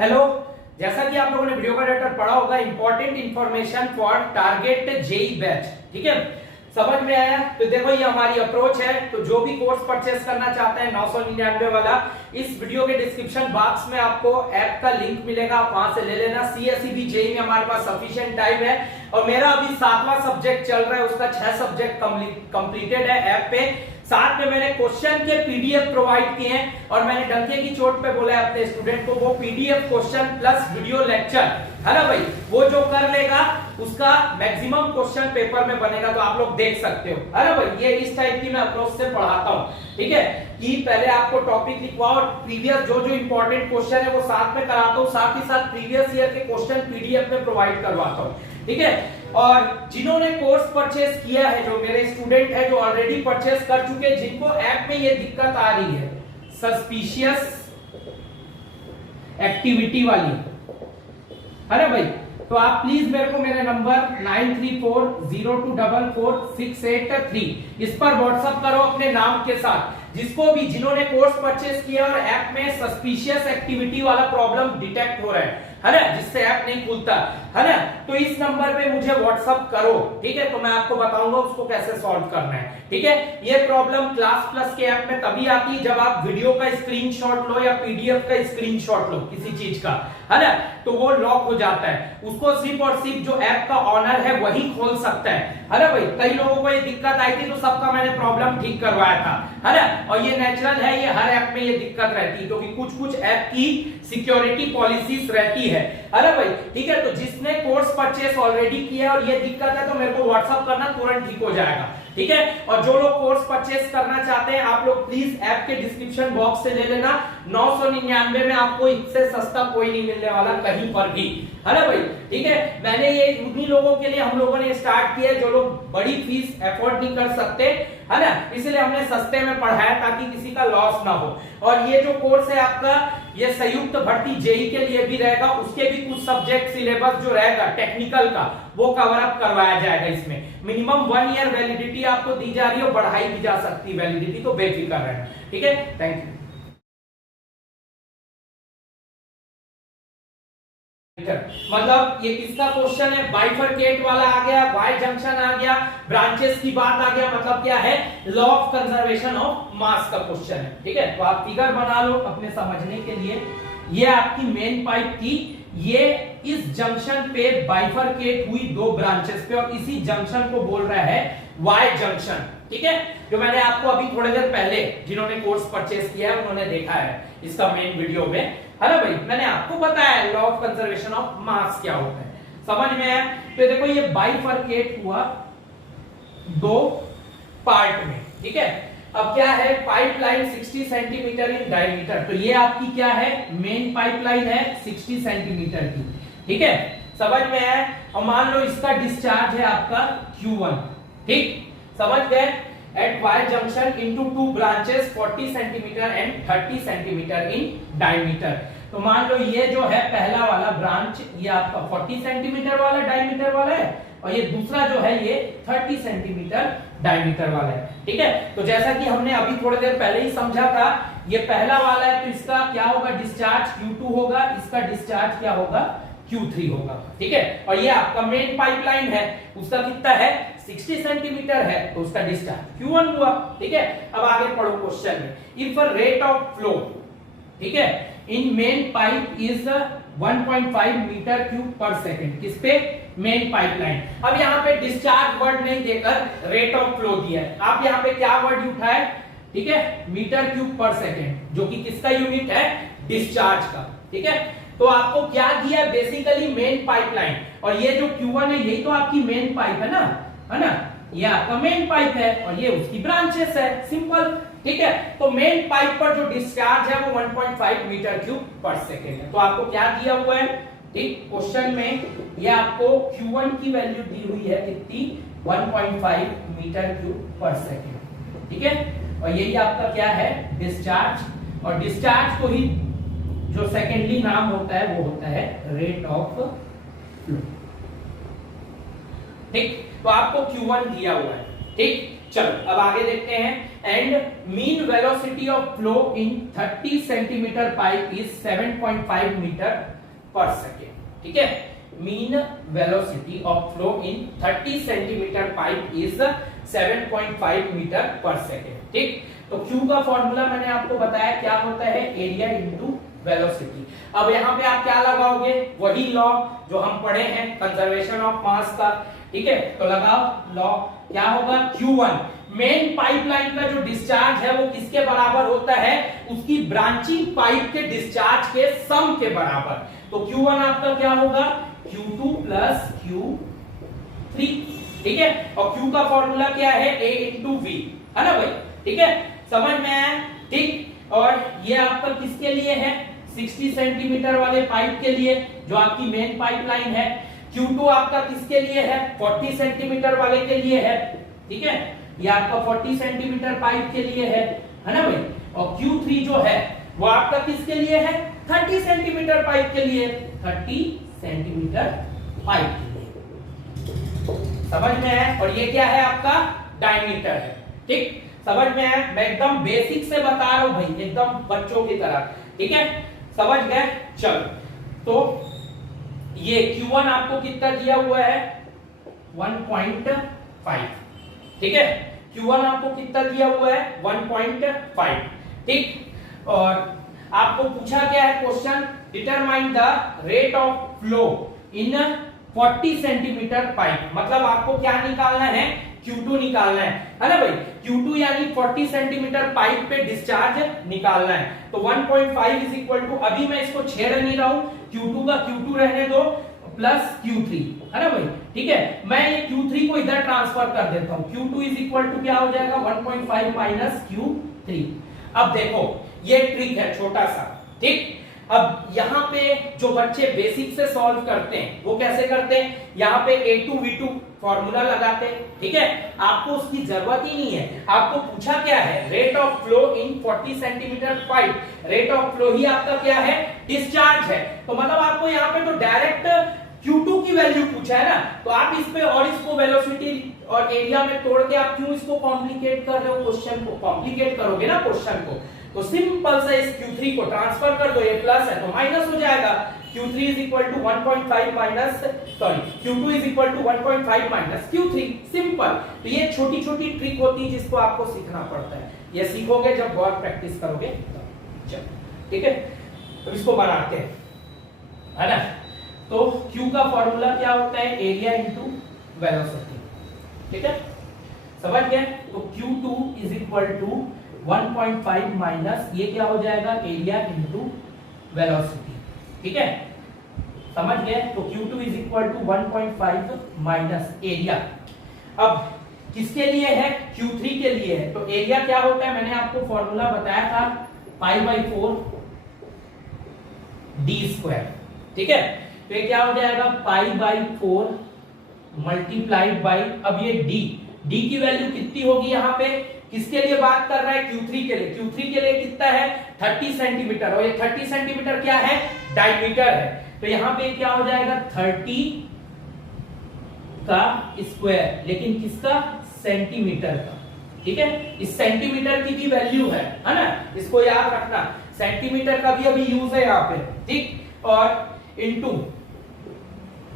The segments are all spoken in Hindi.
हेलो, जैसा कि आप लोगों ने वीडियो का टाइटल पढ़ा होगा, important information for target JE batch. ठीक है, समझ में आया? तो देखो ये हमारी अप्रोच है। तो जो भी कोर्स परचेस करना चाहते हैं 999 वाला, इस वीडियो के डिस्क्रिप्शन बॉक्स में आपको ऐप का लिंक मिलेगा, आप वहां से ले लेना। सीएसईबी जेई में हमारे पास सफिशिएंट टाइम है और मेरा अभी 7वां सब्जेक्ट चल रहा है, उसका 6 सब्जेक्ट कंप्लीटेड है ऐप पे। साथ में मैंने क्वेश्चन के पीडीएफ प्रोवाइड किए हैं और मैंने डंके की चोट पे बोला है अपने स्टूडेंट को, वो PDF question plus video lecture है ना भाई, वो जो कर लेगा उसका मैक्सिमम क्वेश्चन पेपर में बनेगा, तो आप लोग देख सकते हो है ना भाई। ये इस टाइप की मैं अप्रोच से पढ़ाता हूं। ठीक है, कि पहले आपको टॉपिक लिखवाओ और प्रीवियस जो इंपॉर्टेंट क्वेश्चन है वो साथ में कराता हूं, साथ ही साथ प्रीवियस ईयर के क्वेश्चन पीडीएफ में प्रोवाइड करवाता हूं। ठीक है, और जिन्होंने कोर्स परचेस किया है, जो मेरे स्टूडेंट है जो ऑलरेडी परचेस कर चुके हैं, जिनको ऐप में ये दिक्कत आ रही है सस्पिशियस एक्टिविटी वाली, है ना भाई, तो आप प्लीज मेरे को मेरे नंबर 9340244683 इस पर व्हाट्सएप करो अपने नाम के साथ। जिसको भी जिन्होंने कोर्स परचेस किया और ऐप में सस्पिशियस एक्टिविटी वाला प्रॉब्लम डिटेक्ट हो रहा है ना, जिससे ऐप नहीं खुलता है ना, तो इस नंबर पे मुझे व्हाट्सएप करो। ठीक है, तो मैं आपको बताऊंगा उसको कैसे सॉल्व करना है। ठीक है, ये प्रॉब्लम क्लास प्लस के ऐप में तभी आती है जब आप वीडियो का स्क्रीनशॉट लो या पीडीएफ का स्क्रीनशॉट लो किसी चीज का, है ना, तो वो लॉक हो जाता है। उसको सिर्फ और सिर्फ जो ऐप का ऑनर है वही खोल सकता है ना भाई। कई लोगों को ये दिक्कत आई थी तो सबका मैंने प्रॉब्लम ठीक करवाया था, है ना, और ये नेचुरल है, ये हर ऐप में ये दिक्कत रहती है क्योंकि कुछ ऐप की सिक्योरिटी पॉलिसीज रहती है ना भाई। ठीक है, तो जिसने कोर्स परचेस ऑलरेडी किया और ये दिक्कत है तो मेरे को व्हाट्सएप करना, तुरंत ठीक हो जाएगा। ठीक है, और जो लोग कोर्स परचेस करना चाहते हैं आप लोग प्लीज ऐप के डिस्क्रिप्शन बॉक्स से ले लेना। 999 में आपको इससे सस्ता कोई नहीं मिलने वाला कहीं पर भी, है ना भाई। ठीक है, मैंने ये उन्हीं लोगों के लिए हम लोगों ने स्टार्ट किया जो लोग बड़ी फीस अफोर्ड नहीं कर सकते, है ना, इसलिए हमने सस्ते में पढ़ाया ताकि किसी का लॉस ना हो। और ये जो कोर्स है आपका, ये संयुक्त भर्ती जेई के लिए भी रहेगा, उसके भी कुछ सब्जेक्ट सिलेबस जो रहेगा टेक्निकल का वो कवर अप करवाया जाएगा। इसमें मिनिमम 1 ईयर वैलिडिटी आपको दी जा रही है और बढ़ाई भी जा सकती है वैलिडिटी, तो बेफिक्र रहना। ठीक है, थैंक यू। मतलब ये किसका क्वेश्चन है? बाइफरकेट वाला आ गया, वाई जंक्शन आ गया, ब्रांचेस की बात आ गया, मतलब क्या है, law of conservation of mass का क्वेश्चन है। ठीक है, तो आप फिगर बना लो अपने समझने के लिए। ये आपकी मेन पाइप थी, ये इस जंक्शन पे बाइफरकेट हुई 2 ब्रांचेस पे और इसी जंक्शन को बोल रहा है वाई जंक्शन। ठीक है, जो मैंने आपको अभी थोड़ी देर पहले जिन्होंने कोर्स परचेस किया है उन्होंने देखा है इसका मेन वीडियो में, है ना भाई। मैंने आपको बताया law of conservation of mass क्या होता है, समझ में आया? तो देखो ये बाइफरकेट हुआ 2 पार्ट में। ठीक है, अब क्या है, पाइपलाइन 60 सेंटीमीटर इन डायमीटर, तो ये आपकी क्या है, मेन पाइपलाइन है 60 सेंटीमीटर की। ठीक है, समझ में आया? और मान लो इसका डिस्चार्ज है आपका Q1। ठीक, समझ गए? At Y junction into 2 branches 40 centimetre and 30 centimetre in diameter. तो मान लो ये जो है पहला वाला ब्रांच, ये आपका 40 सेंटीमीटर वाला डायमीटर वाला है और ये दूसरा जो है ये 30 सेंटीमीटर डायमीटर वाला है। ठीक है, तो जैसा कि हमने अभी थोड़ी देर पहले ही समझा था, ये पहला वाला है तो इसका क्या होगा, डिस्चार्ज Q2 होगा, इसका डिस्चार्ज क्या होगा, Q3 होगा। ठीक है, और ये आपका मेन पाइपलाइन है, उसका कितना है, 60 सेंटीमीटर है, तो उसका डिस्चार्ज Q1 हुआ। ठीक है, अब आगे पढ़ो क्वेश्चन में। इफ रेट ऑफ फ्लो, ठीक है, in main pipe is 1.5 metre cube per second, किस पे, मेन पाइपलाइन। अब यहाँ पे डिस्चार्ज वर्ड नहीं देकर रेट ऑफ फ्लो दिया है, आप यहाँ पे क्या वर्ड उठाए, ठीक है, मीटर क्यूब पर सेकेंड, जो कि किसका यूनिट है, डिस्चार्ज का। ठीक है, तो आपको क्या दिया, बेसिकली मेन पाइपलाइन, और ये जो Q1 है यही तो आपकी मेन पाइप है ना, ये आपका मेन पाइप है और ये उसकी ब्रांचेस है, सिंपल। ठीक है, तो मेन पाइप पर जो डिस्चार्ज है वो 1.5 मीटर क्यूब पर सेकेंड है। तो आपको क्या दिया हुआ है, ठीक, क्वेश्चन में ये आपको Q1 की वैल्यू दी हुई है कितनी, 1.5 मीटर क्यूब पर सेकेंड। ठीक है, और यही आपका क्या है, डिस्चार्ज, और डिस्चार्ज को ही जो सेकेंडली नाम होता है वो होता है रेट ऑफ फ्लो। ठीक, तो आपको Q1 दिया हुआ है। ठीक, चलो अब आगे देखते हैं। And mean velocity of flow in 30 centimetre pipe is 7.5 metre per second. ठीक है, mean velocity of flow in 30 centimetre pipe is 7.5 metre per second. ठीक, तो Q का फॉर्मूला मैंने आपको बताया क्या होता है, एरिया इनटू वेलोसिटी। अब यहाँ पे आप क्या लगाओगे, वही लॉ जो हम पढ़े हैं कंजर्वेशन ऑफ मास का। ठीक है, तो लगाओ लॉ, क्या होगा, Q1 मेन पाइपलाइन का जो डिस्चार्ज है वो किसके बराबर होता है, उसकी ब्रांचिंग पाइप के डिस्चार्ज के सम के बराबर। तो Q1 आपका क्या होगा, Q2 प्लस Q3। ठीक है, और Q का फॉर्मूला क्या है, A इंटू V, है ना भाई। ठीक है, समझ में आया। ठीक, और ये आपका किसके लिए है, 60 सेंटीमीटर वाले पाइप के लिए जो आपकी मेन पाइपलाइन है। Q2 आपका किसके लिए है, 40 सेंटीमीटर वाले के लिए है। ठीक है, ये आपका 40 सेंटीमीटर पाइप के लिए है ना भाई। और Q3 जो है वो आपका किसके लिए है, 30 सेंटीमीटर पाइप के लिए, 30 सेंटीमीटर पाइप के लिए। समझ में है। और ये क्या है, आपका डायमीटर है। ठीक, समझ में है। मैं एकदम बेसिक से बता रहा हूं भाई, एकदम बच्चों की तरह। ठीक है, समझ गए। चलो, तो ये Q1 आपको कितना दिया हुआ है, 1.5। ठीक है, Q1 आपको कितना दिया हुआ है, 1.5। ठीक, और आपको पूछा क्या है question, determine the rate of flow in 40 centimetre pipe. मतलब आपको क्या निकालना है, Q2 निकालना है ना भाई। Q2 यानी 40 सेंटीमीटर पाइप पे डिस्चार्ज निकालना है। तो 1.5 इज इक्वल टू, अभी मैं इसको छेड़ नहीं रहा हूं, Q2 का Q2 रहने दो, प्लस Q3, है ना भाई। ठीक है, मैं ये Q3 को इधर ट्रांसफर कर देता हूं। Q2 इज इक्वल टू क्या हो जाएगा, 1.5 माइनस Q3। अब देखो ये ट्रिक है छोटा सा। ठीक, अब यहाँ पे जो बच्चे बेसिक से सॉल्व करते हैं वो कैसे करते हैं, यहाँ पे A2V2 फॉर्मूला लगाते हैं। ठीक है, आपको उसकी जरूरत ही नहीं है। आपको पूछा क्या है, rate of flow in 40 centimetre pipe. Rate of flow ही आपका क्या है, डिस्चार्ज है। तो मतलब आपको यहाँ पे तो डायरेक्ट Q2 की वैल्यू पूछा है ना, तो आप इस पे और इसको वेलोसिटी और एरिया में तोड़ के आप क्यों इसको कॉम्प्लिकेट कर रहे हो, क्वेश्चन को कॉम्प्लिकेट करोगे ना क्वेश्चन को। तो सिंपल से इस Q3 को ट्रांसफर कर दो, ये प्लस है तो माइनस हो जाएगा। Q3 is equal to 1.5 minus, sorry Q2 is equal to 1.5 minus Q3। Simple. तो ये छोटी छोटी ट्रिक होती है जिसको आपको सीखना पड़ता है। ये सीखोगे जब बहुत प्रैक्टिस करोगे। चलो ठीक है, तो इसको बनाते हैं, है ना। तो Q का फॉर्मूला क्या होता है, एरिया इंटू वेलोसिटी। ठीक है, समझ गए। तो Q2 is equal to 1.5 minus ये क्या हो जाएगा, एरिया इंटू वेलोसिटी। ठीक है, समझ गए। तो Q2 is equal to 1.5 minus area. अब किसके लिए है, Q3 के लिए है। तो एरिया क्या होता है, मैंने आपको फॉर्मूला बताया था, π/4 d स्क्वायर। ठीक है, तो ये क्या हो जाएगा, π/4 मल्टीप्लाइड बाई, अब ये d की वैल्यू कितनी होगी, यहाँ पे किसके लिए बात कर रहा है, Q3 के लिए। Q3 के लिए कितना है, 30 सेंटीमीटर, और ये 30 सेंटीमीटर क्या है, डायमीटर है। तो यहाँ पे क्या हो जाएगा, 30 का स्क्वायर, लेकिन किसका, सेंटीमीटर का। ठीक है, इस सेंटीमीटर की भी वैल्यू है ना, इसको याद रखना। सेंटीमीटर का भी अभी यूज है यहाँ पे। ठीक, और इनटू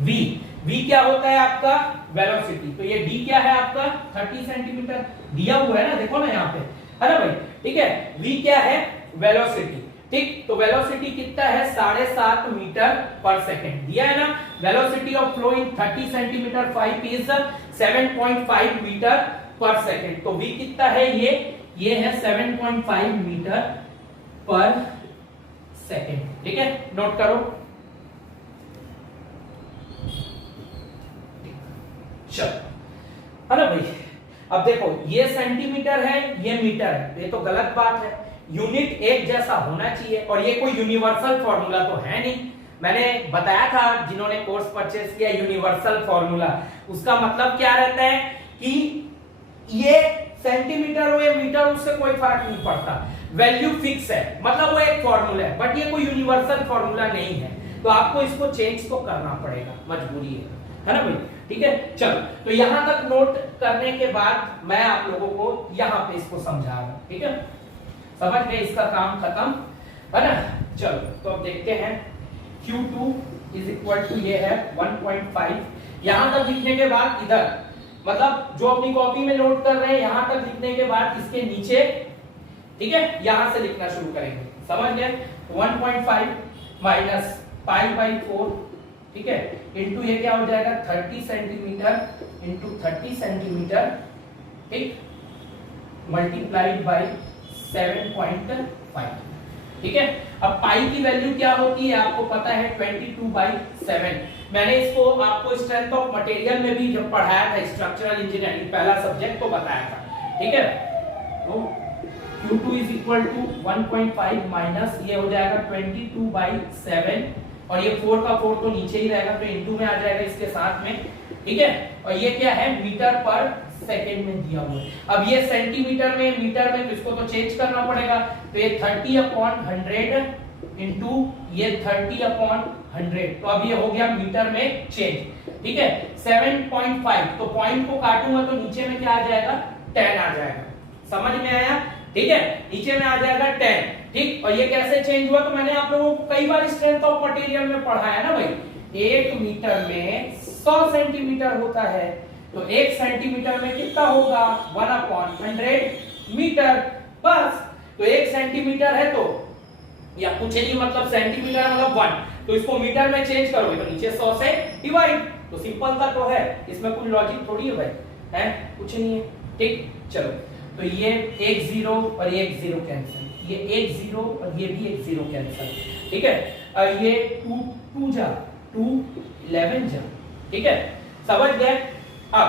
v क्या होता है आपका, वेलोसिटी। तो ये d क्या है आपका, 30 सेंटीमीटर दिया हुआ है ना, देखो ना यहाँ पे, है ना भाई। ठीक है, v क्या है, वेलोसिटी। ठीक, तो वेलोसिटी कितना है, 7.5 मीटर पर सेकेंड दिया है ना। Velocity of flow in 30 centimetre pipe is 7.5 metre per second. तो v कितना है, ये है 7.5 मीटर पर सेकेंड। ठीक है, नोट करो। चलो, है ना भाई। अब देखो ये सेंटीमीटर है, ये मीटर है, तो ये तो गलत बात है। यूनिट एक जैसा होना चाहिए, और ये कोई यूनिवर्सल फॉर्मूला तो है नहीं। मैंने बताया था जिन्होंने कोर्स परचेस किया, यूनिवर्सल फॉर्मूला उसका मतलब क्या रहता है कि ये सेंटीमीटर हो या मीटर, उससे कोई फर्क नहीं पड़ता, वैल्यू फिक्स है, मतलब वो एक फॉर्मूला है। बट ये कोई यूनिवर्सल फॉर्मूला नहीं है, तो आपको इसको चेंज तो करना पड़ेगा, मजबूरी है ना भाई। ठीक है, चलो तो यहां तक नोट करने के बाद मैं आप लोगों को यहां पे इसको समझा रहा हूं, ठीक है, समझ गए, इसका काम खत्म है ना। चलो तो अब देखते हैं Q2 इज इक्वल टू ये है 1.5। यहां तक लिखने के बाद इधर मतलब जो अपनी कॉपी में नोट कर रहे हैं यहां तक लिखने के बाद इसके नीचे, ठीक है, यहां से लिखना शुरू करेंगे, समझ गए। 1.5 माइनस पाई बाई 4, ठीक है, इंटू ये क्या हो जाएगा 30 सेंटीमीटर इंटू 30 सेंटीमीटर, ठीक, मल्टीप्लाइड बाई 7.5, ठीक है। अब पाई की वैल्यू क्या होती है आपको पता है 22/7। मैंने इसको आपको स्ट्रेंथ ऑफ मटेरियल में भी जब पढ़ाया था स्ट्रक्चरल इंजीनियरिंग पहला सब्जेक्ट तो बताया था, ठीक है। तो Q2 is equal to 1.5 minus ये हो जाएगा 22/7 और ये 4 का 4 तो नीचे ही रहेगा तो इनटू में आ जाएगा इसके साथ में, ठीक है। और ये क्या है मीटर पर सेकंड में दिया हुआ है। अब ये सेंटीमीटर में मीटर में तो इसको तो चेंज करना पड़ेगा, तो ये 30/100 इंटू ये 30/100, तो अब ये हो गया मीटर में चेंज, ठीक है। 7.5 तो पॉइंट को काटूंगा तो नीचे में क्या आ जाएगा 10 आ जाएगा, समझ में आया, ठीक है, नीचे में आ जाएगा 10, ठीक। और ये कैसे चेंज हुआ तो मैंने आप लोगों को कई बार स्ट्रेंथ ऑफ मटेरियल में पढ़ाया ना भाई, 1 मीटर में 100 सेंटीमीटर होता है, तो 1 सेंटीमीटर में कितना होगा 1/100 मीटर, बस। तो 1 सेंटीमीटर है तो या कुछ नहीं मतलब सेंटीमीटर मतलब 1, तो इसको मीटर में चेंज करोगे तो नीचे 100 से डिवाइड, तो सिंपल सा तो है, इसमें कोई लॉजिक थोड़ी है भाई, है कुछ नहीं है, ठीक। चलो तो ये 1 0 और ये 1 0 कैंसिल, ये 1 0 और ये भी 1 0 कैंसिल, ठीक है। और ये 2 2 जा 2 11 जा, ठीक है, समझ गए। अब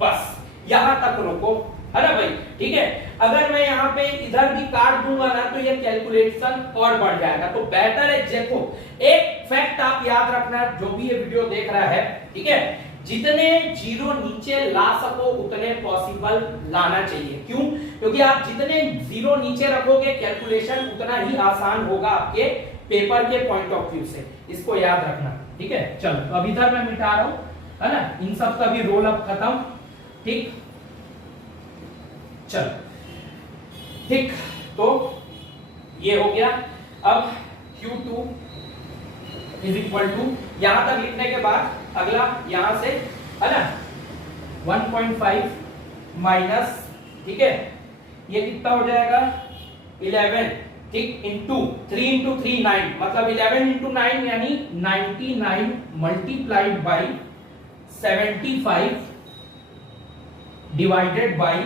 बस यहां तक रोको, है ना भाई, ठीक है। अगर मैं यहाँ पे इधर भी काट दूंगा ना तो ये कैलकुलेशन और बढ़ जाएगा, तो बेहतर है देखो एक फैक्ट आप याद रखना जो भी ये वीडियो देख रहा है, ठीक है, जितने जीरो नीचे ला सको उतने पॉसिबल लाना चाहिए। क्यों? क्योंकि आप जितने जीरो नीचे रखोगे कैलकुलेशन उतना ही आसान होगा आपके पेपर के पॉइंट ऑफ व्यू से, इसको याद रखना, ठीक है। चलो अब इधर मैं मिटा रहा हूं, है ना, इन सब का भी रोल अप खत्म, ठीक। चलो ठीक, तो ये हो गया। अब Q2 इज इक्वल टू यहां तक लिखने के बाद अगला यहां से, है ना, 1.5 माइनस, ठीक है, ये कितना हो जाएगा 11, ठीक, इंटू 3 इंटू 3 9, मतलब 11 इंटू 9 यानी 99 multiplied by 75 divided by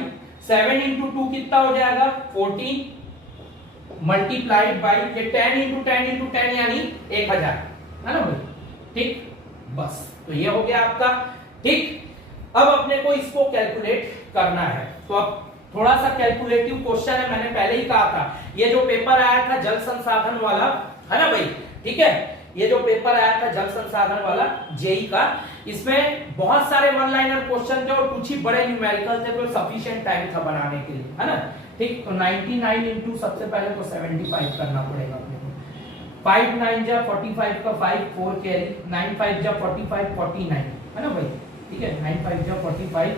7 into 2 कितना हो जाएगा 14 मल्टीप्लाइड बाई ये 10 इंटू 10 इंटू 10 यानी 1000, है ना भाई, ठीक। बस तो ये हो गया आपका, ठीक। अब अपने को इसको कैलकुलेट करना है, तो अब थोड़ा सा कैलकुलेटिव क्वेश्चन है, मैंने पहले ही कहा था ये जो पेपर आया था जल संसाधन वाला, है ना भाई, ठीक है, ये जो पेपर आया था जल संसाधन वाला जेई का, इसमें बहुत सारे वन लाइनर क्वेश्चन थे और कुछ ही बड़े न्यूमेरिकल थे, तो सफिशिएंट टाइम था बनाने के लिए, है ना, ठीक। तो 99 इंटू सबसे पहले तो 75 करना पड़ेगा अपने को, 5 9 जा 45 का 5 4 कैरी, 9 5 जा 45 49, है ना भाई, ठीक है, 9 5 जा 45,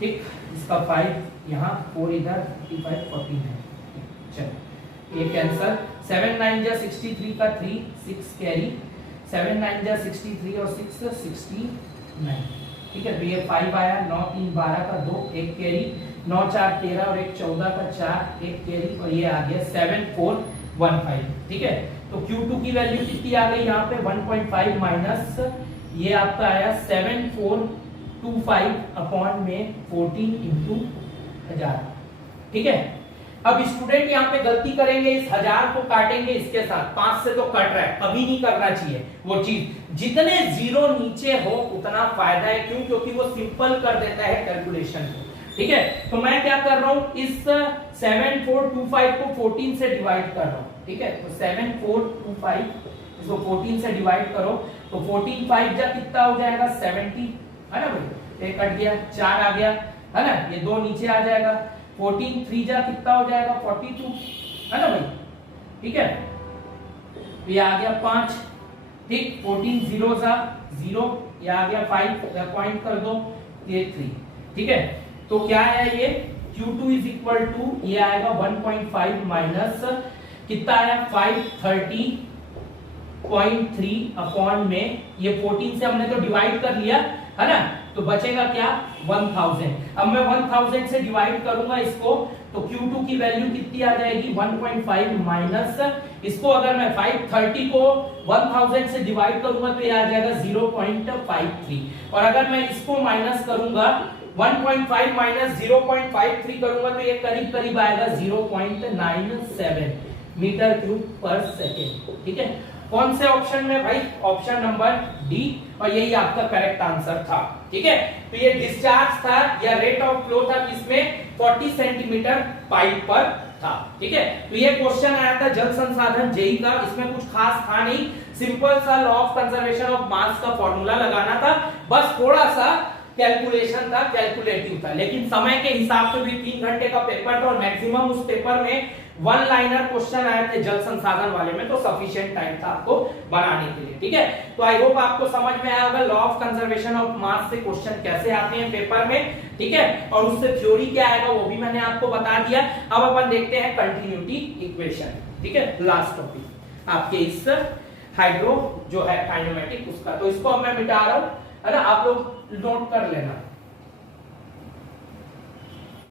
ठीक, इसका 5 यहाँ 4 इधर 55 49, चलो ये कैंसल, 7 9 जा 63 का 3 6 कैरी, 7 9 जा 63 और 6 69, ठीक है। तो ये 5 आया, 9 3 12 का 2 1 कैरी, 9 4 13 और 1 14 का 4 1 कैरी, और ये आ गया 7 4 1 5, ठीक है। तो Q2 की वैल्यू कितनी आ गई यहाँ पे 1.5 माइनस ये आपका आया 7425 अपॉन में 14 इंटू 1000, ठीक है। अब स्टूडेंट यहाँ पे गलती करेंगे, इस 1000 को काटेंगे इसके साथ, 5 से तो कट रहा है, कभी नहीं करना चाहिए वो चीज, जितने जीरो नीचे हो उतना फायदा है। क्यों? क्योंकि वो सिंपल कर देता है कैलकुलेशन को, ठीक है। तो मैं क्या कर रहा हूं, इस 7425 को 14 से डिवाइड कर रहा हूं, ठीक है। तो 7425 इसको 14 से डिवाइड करो तो 14 5 जा कितना हो जाएगा 70, है ना भाई, एक कट गया 4 आ गया, है ना, ये 2 नीचे आ जाएगा, 14 3 जा कितना हो जाएगा 42, है ना भाई, ठीक है। तो ये आ गया 5 ठीक 14 जीरो सा 0, ये आ गया 5, या पॉइंट कर दो, ये 3, ठीक है। तो क्या है ये Q2 इज इक्वल टू, ये आएगा 1.5 माइनस कितना आया 530.3 अपॉन में ये 14 से हमने तो डिवाइड कर लिया है ना, तो बचेगा क्या 1000। अब मैं 1000 से डिवाइड करूंगा इसको, तो Q2 की वैल्यू कितनी आ जाएगी 1.5 माइनस, इसको अगर मैं 530 को 1000 से डिवाइड करूंगा तो ये आ जाएगा 0.53, और अगर मैं इसको माइनस करूंगा 1.5 माइनस 0.53 करूंगा तो ये करीब करीब आएगा 0.97 मीटर क्यूब पर सेकेंड, ठीक है। कौन से ऑप्शन में भाई, ऑप्शन नंबर डी, और यही आपका करेक्ट आंसर था, ठीक है। तो ये डिस्चार्ज था या रेट ऑफ फ्लो था किसमें 40 सेंटीमीटर पाइप पर था, ठीक है। तो ये क्वेश्चन आया था जल संसाधन जेई का, इसमें कुछ खास था नहीं, सिंपल सा law of conservation of mass का फॉर्मूला लगाना था, बस थोड़ा सा कैलकुलेशन था, कैलकुलेटिव था, लेकिन समय के हिसाब से भी 3 घंटे का पेपर था और मैक्सिमम उस पेपर में 1 लाइनर क्वेश्चन आए थे जल संसाधन वाले में, तो सफिशिएंट टाइम था आपको बनाने के लिए, ठीक है। तो आई होप आपको समझ में आया होगा law of conservation of mass से क्वेश्चन कैसे आते हैं पेपर में, ठीक है, और उससे थ्योरी क्या आएगा वो भी मैंने आपको बता दिया। अब अपन देखते हैं कंटिन्यूटी इक्वेशन, ठीक है, लास्ट टॉपिक आपके इस हाइड्रो जो है काइनेमेटिक उसका, तो इसको अब मैं मिटा रहा हूं, है ना, आप लोग नोट कर लेना।